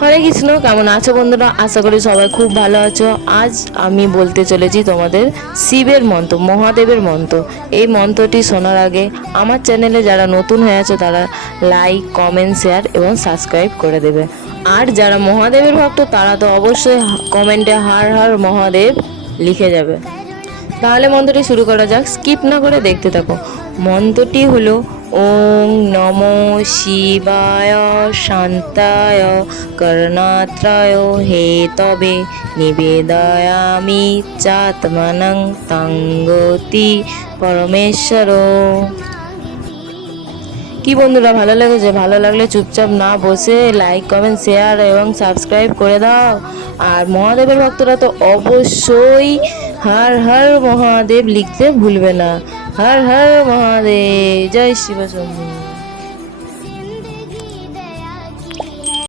হরে কৃষ্ণ, কেমন আছো বন্ধুরা? আশা করি সবাই খুব ভালো আছো। আজ আমি বলতে চলেছি তোমাদের শিবের মন্ত্র, মহাদেবের মন্ত্র। এই মন্ত্রটি শোনার আগে আমার চ্যানেলে যারা নতুন হয়ে আছে, তারা লাইক, কমেন্ট, শেয়ার এবং সাবস্ক্রাইব করে দেবে। আর যারা মহাদেবের ভক্ত, তারা তো অবশ্যই কমেন্টে হার হার মহাদেব লিখে যাবে। তাহলে মন্ত্রটি শুরু করা যাক। স্কিপ না করে দেখতে থাকো। মন্ত্রটি হলো ওং নমো শিবায়, শান্তায়, কর্ণাত্রায়। হে তবে নিবেদয়ামি চাত্মানং তাঙ্গতি পরমেশ্বর। কি বন্ধুরা, ভালো লেগেছে? ভালো লাগলে চুপচাপ না বসে লাইক কমেন্ট শেয়ার এবং সাবস্ক্রাইব করে দাও। আর মহাদেবের ভক্তরা তো অবশ্যই হর হর মহাদেব লিখতে ভুলবে না। হর হর মহাদেব জয় শিব শম্ভু